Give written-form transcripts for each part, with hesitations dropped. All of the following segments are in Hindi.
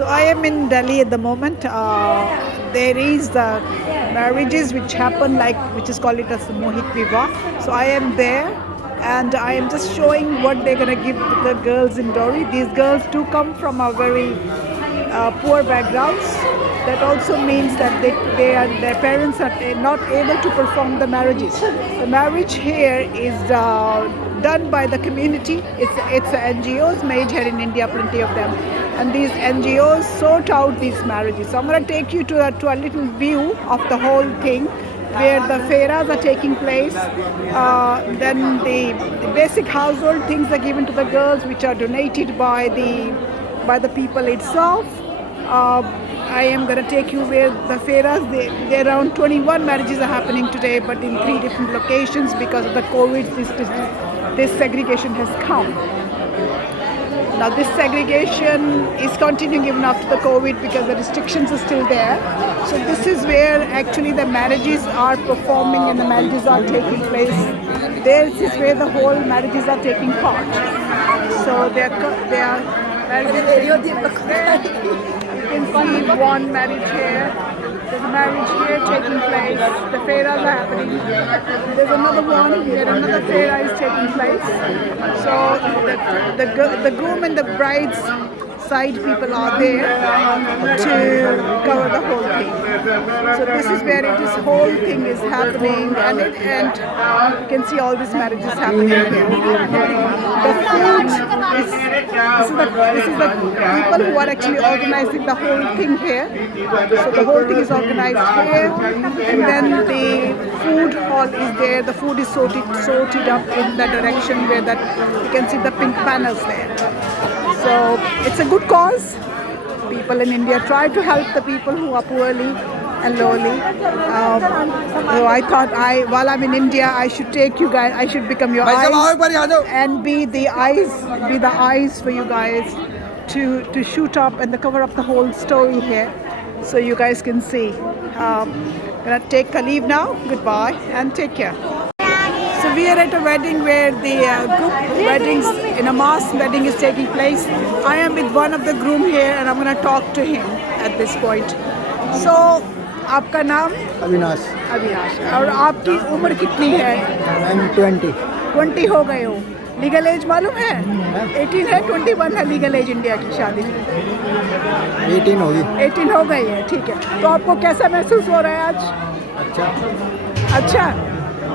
So I am in Delhi at the moment. There is the marriages which happen which is called it as Mohit Vivah. So I am there, and I am just showing what they're gonna give the girls in dowry. These girls do come from a very poor backgrounds. That also means that their parents are not able to perform the marriages. The marriage here is done by the community. It's NGOs made here in India, plenty of them, and these NGOs sort out these marriages. So I'm going to take you to a little view of the whole thing, where the fairas are taking place. Then the basic household things are given to the girls, which are donated by the people itself. I am going to take you where the fairas, there around 21 marriages are happening today, but in 3 different locations because of the COVID. This segregation has come. Now this segregation is continuing even after the COVID because the restrictions are still there. So this is where actually the marriages are performing and the marriages are taking place. This is where the whole marriages are taking part. So they are marriages there. You can see one marriage here. There's a marriage here taking place. The fairas are happening. There's another one where another faira is taking place. So the groom and the bride's side people are there to cover the whole thing. So this is where this whole thing is happening, and you can see all these marriages happening here. The food this is the people who are actually organizing the whole thing here. So the whole thing is organized here, and then the food hall is there. The food is sorted up in the direction where you can see the pink panels there. So it's a good cause. People in India try to help the people who are poorly and lowly. So I thought while I'm in India, I should take you guys. I should become your eyes and be the eyes for you guys to shoot up and cover up the whole story here, so you guys can see. Gonna take a leave now. Goodbye and take care. So we are at a wedding where the group weddings in a mass wedding is taking place. I am with one of the groom here, and I'm going to talk to him at this point. So, आपका नाम? अविनाश। और आपकी उम्र कितनी है? 20 हो गए हो। लीगल एज मालूम है? 18 है, 21 है लीगल एज इंडिया की शादी की। 18 होगी। 18 हो गई है, ठीक है। तो आपको कैसा महसूस हो रहा है आज? अच्छा।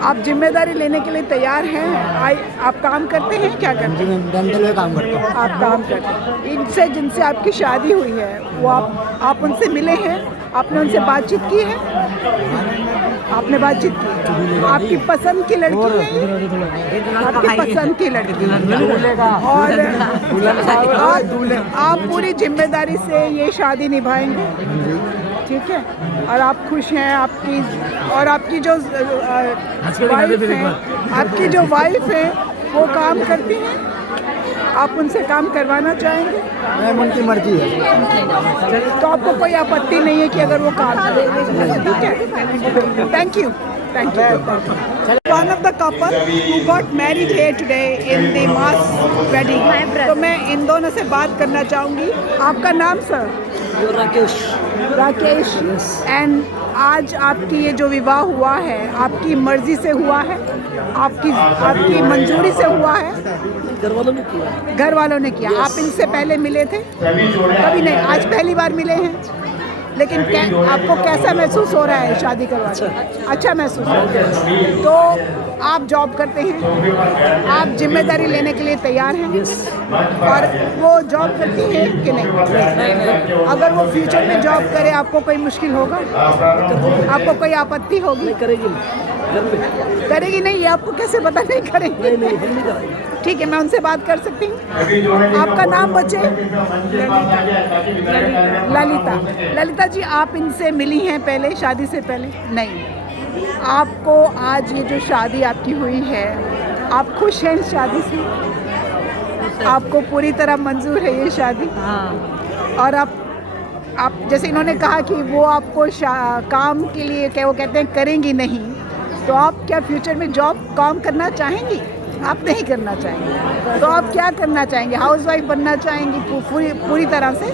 आप जिम्मेदारी लेने के लिए तैयार हैं? आप काम करते हैं? क्या करते हैं? डेंटल में काम करता हूँ। आप काम करते हैं। इनसे जिनसे आपकी शादी हुई है, वो आप उनसे मिले हैं? आपने उनसे बातचीत की है? आपने बातचीत की है? आपकी पसंद की लड़की है? आपकी पसंद की लड़की। और आप पूरी जिम्मेदारी से ये शादी निभाएंगे, ठीक है? और आप खुश हैं? आपकी जो वाइफ है वो काम करती हैं? आप उनसे काम करवाना चाहेंगे? मैम उनकी मर्जी है। तो आपको कोई आपत्ति नहीं है कि अगर वो काम करें? ठीक है, thank you. One of the couple who got married here today in the mass wedding. तो मैं इन दोनों से बात करना चाहूँगी। आपका नाम सर? राकेश। एंड आज आपकी ये जो विवाह हुआ है, आपकी मर्जी से हुआ है? आपकी मंजूरी से हुआ है? घर वालों ने किया। आप इनसे पहले मिले थे? कभी नहीं, आज पहली बार मिले हैं। लेकिन आपको कैसा महसूस हो रहा है शादी करवा के? अच्छा महसूस हो रहा है। तो आप जॉब करते हैं? आप जिम्मेदारी लेने के लिए तैयार हैं? और वो जॉब करती है कि नहीं? अगर वो फ्यूचर में जॉब करे, आपको कोई मुश्किल होगा? आपको कोई आपत्ति होगी? करेगी नहीं, ये आपको कैसे पता नहीं करेंगे? ठीक है, मैं उनसे बात कर सकती हूँ। आपका नाम बचे? ललिता जी, आप इनसे मिली हैं पहले, शादी से पहले? नहीं। आपको आज ये जो शादी आपकी हुई है, आप खुश हैं इस शादी से? आपको पूरी तरह मंजूर है ये शादी? और आप जैसे इन्होंने कहा कि वो आपको काम के लिए क्या वो कहते हैं करेंगी नहीं, तो आप क्या फ्यूचर में जॉब काम करना चाहेंगी? आप नहीं करना चाहेंगे, तो आप क्या करना चाहेंगे? हाउसवाइफ बनना चाहेंगी पूरी तरह से?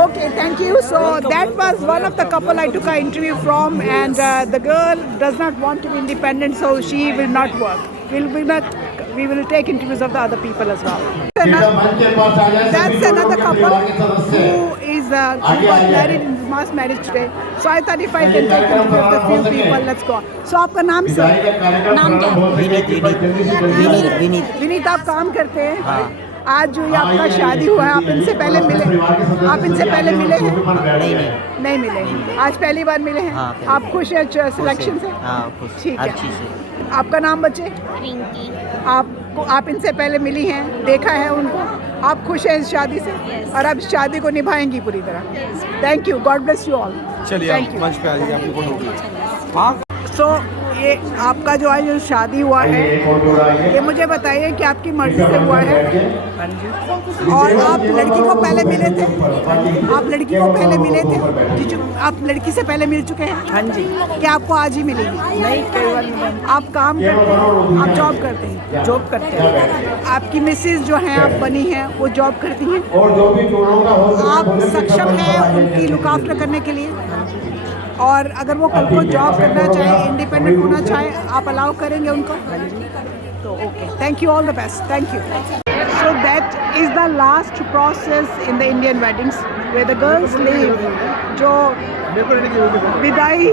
Okay, thank you. So that was one of the couple I took an interview from, and the girl does not want to be independent, so she will not work. We will take interviews of the other people as well. That's another couple who got married in mass marriage today. So I thought if I can take interviews of the few people, let's go. So आपका नाम सर? नाम क्या? विनीत, आप काम करते हैं? हाँ। आज जो ये आपका शादी हुआ है, आप इनसे पहले मिले हैं? नहीं मिले हैं। आज पहली बार मिले हैं। हाँ, आप खुश हैं सिलेक्शन से? हाँ, खुश। ठीक है। अच्छी से। आपका नाम बच्चे? रिंकी। आप इनसे पहले मिली हैं, देखा है उनको, आप खुश हैं इस शादी से? और अब शादी को निभाएंगी पूरी तरह? Thank you, God bless you all. चलिए थैंक यू। मंच पे आ जाइए, आपकी फोटो। हाँ, सो ये आपका जो है जो शादी हुआ है, ये मुझे बताइए कि आपकी मर्जी से हुआ है? और आप लड़की को पहले मिले थे? आप लड़की से पहले मिल चुके हैं? हाँ जी। क्या आपको आज ही मिलेगी? नहीं, कई बार मिला। आप काम करते हैं? आप जॉब करते हैं? जॉब करते हैं। आपकी मिसेज जो हैं आप बनी हैं, वो जॉब करती हैं? आप सक्षम हैं उनकी लुक आफ्टर करने के लिए? और अगर वो कल को जॉब करना चाहे, इंडिपेंडेंट होना चाहे, आप अलाउ करेंगे उनको? तो okay, thank you, all the best, thank you. So that is the last process in the Indian weddings where the girls leave. जो विदाई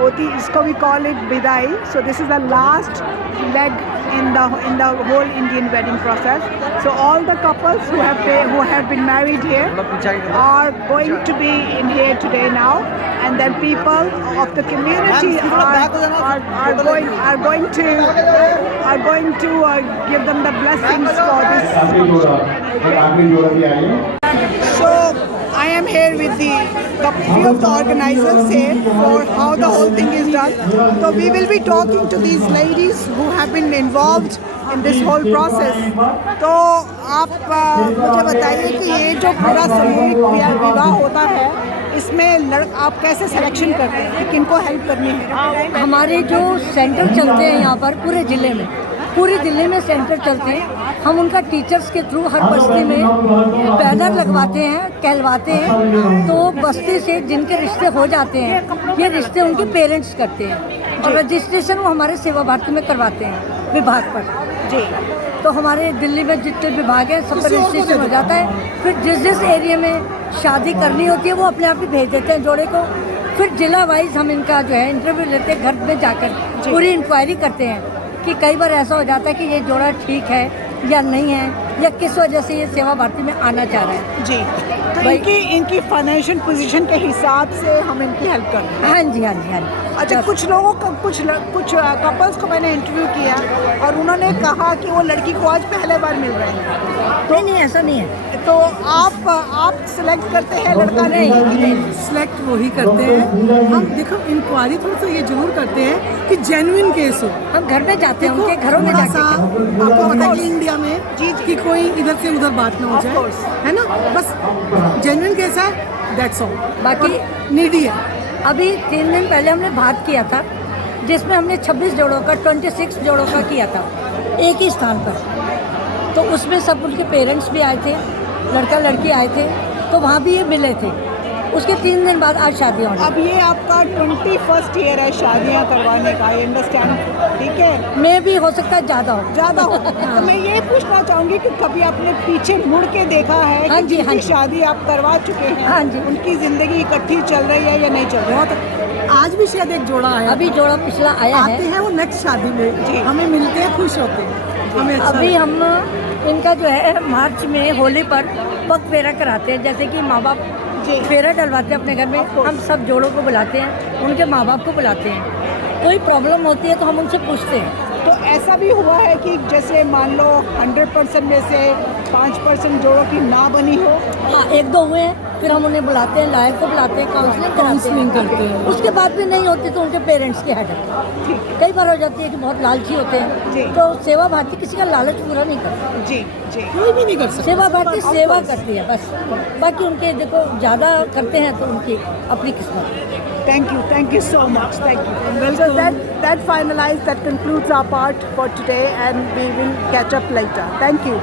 होती, इसको वी कॉल इट विदाई। So this is the last leg in the whole Indian wedding process. So all the couples who have been married here are going to be in here today now, and then people of the community are going to give them the blessings for this. So I am here with the few of the organizers here for how the whole thing is done. So we will be talking to these ladies who have been involved in this whole process. तो आप मुझे बताइए कि ये जो पूरा सामूहिक विवाह होता है, इसमें आप कैसे सिलेक्शन करते हैं कि किनको हेल्प करनी है? हमारे जो सेंटर चलते हैं यहाँ पर पूरे ज़िले में सेंटर चलते हैं। हम उनका टीचर्स के थ्रू हर बस्ती में बैनर लगवाते हैं, कहलवाते हैं। तो बस्ती से जिनके रिश्ते हो जाते हैं, ये रिश्ते उनके पेरेंट्स करते हैं और रजिस्ट्रेशन वो हमारे सेवा भारती में करवाते हैं विभाग पर। जी। तो हमारे दिल्ली में जितने विभाग हैं सब पर रजिस्ट्रेशन हो जाता है। फिर जिस एरिया में शादी करनी होती है वो अपने आप ही भेज देते हैं जोड़े को। फिर जिला वाइज हम इनका जो है इंटरव्यू लेते हैं, घर में जाकर पूरी इंक्वायरी करते हैं कि कई बार ऐसा हो जाता है कि ये जोड़ा ठीक है या नहीं है, या किस वजह से ये सेवा भारती में आना चाह रहा है। जी। तो इनकी फाइनेंशियल पोजीशन के हिसाब से हम इनकी हेल्प करते हैं। हाँ जी। अच्छा, कुछ लोगों का कुछ कपल्स को मैंने इंटरव्यू किया और उन्होंने कहा कि वो लड़की को आज पहले बार मिल रहे हैं। तो नहीं, ऐसा नहीं है। तो आप सिलेक्ट करते हैं लड़का? नहीं, सिलेक्ट वही करते हैं। हम देखो इंक्वायरी थोड़ा सा ये जरूर करते हैं कि जेन्युइन केस हो। हम घर में जाते हैं, उनके घरों में जाके। आपको पता है कि इंडिया में कि कोई इधर से उधर बात ना हो जाए, है ना? बस जेन्युइन केस है, दैट्स ऑल। बाकी नीडी है। अभी 3 दिन पहले हमने बात किया था जिसमें हमने 26 जोड़ों का 26 जोड़ों का किया था एक ही स्थान पर। तो उसमें सब उनके पेरेंट्स भी आए थे, लड़का लड़की आए थे, तो वहाँ भी ये मिले थे। उसके 3 दिन बाद आज शादी होनी। अब ये आपका 21st ईयर है शादियाँ करवाने का, आई अंडरस्टैंड, ठीक है? मैं भी हो सकता है ज़्यादा हो। तो मैं ये पूछना चाहूँगी कि कभी आपने पीछे मुड़ के देखा है हाँ कि जी, जिनकी शादी आप करवा चुके हैं, हाँ जी, उनकी ज़िंदगी इकट्ठी चल रही है या नहीं चल रही है? आज भी शायद एक जोड़ा आया, अभी जोड़ा पिछला आया आते है। हैं वो नेक्स्ट शादी में हमें मिलते हैं, खुश होते हैं, हमें अच्छा अभी हम इनका जो है मार्च में होली पर पग फेरा कराते हैं। जैसे कि माँ बाप फेरा डलवाते हैं अपने घर में, हम सब जोड़ों को बुलाते हैं, उनके माँ बाप को बुलाते हैं। कोई प्रॉब्लम होती है तो हम उनसे पूछते हैं। तो ऐसा भी हुआ है कि जैसे मान लो 100% में से 5% जोड़ों की ना बनी हो? हाँ, 1-2 हुए हैं, फिर हम उन्हें बुलाते हैं, लायर को बुलाते हैं, काउंसलिंग करते हैं। उसके बाद भी नहीं होती तो उनके पेरेंट्स की हेल्प। कई बार हो जाती है कि बहुत लालची होते हैं, तो सेवा भारती किसी का लालच पूरा नहीं करती। जी। कोई भी नहीं कर सकता। सेवा भारती सेवा करती है बस। बाकी उनके देखो ज़्यादा करते हैं तो उनकी अपनी किस्मत। Thank you so much. Thank you. So that finalized, that concludes our part for today, and we will catch up later. Thank you.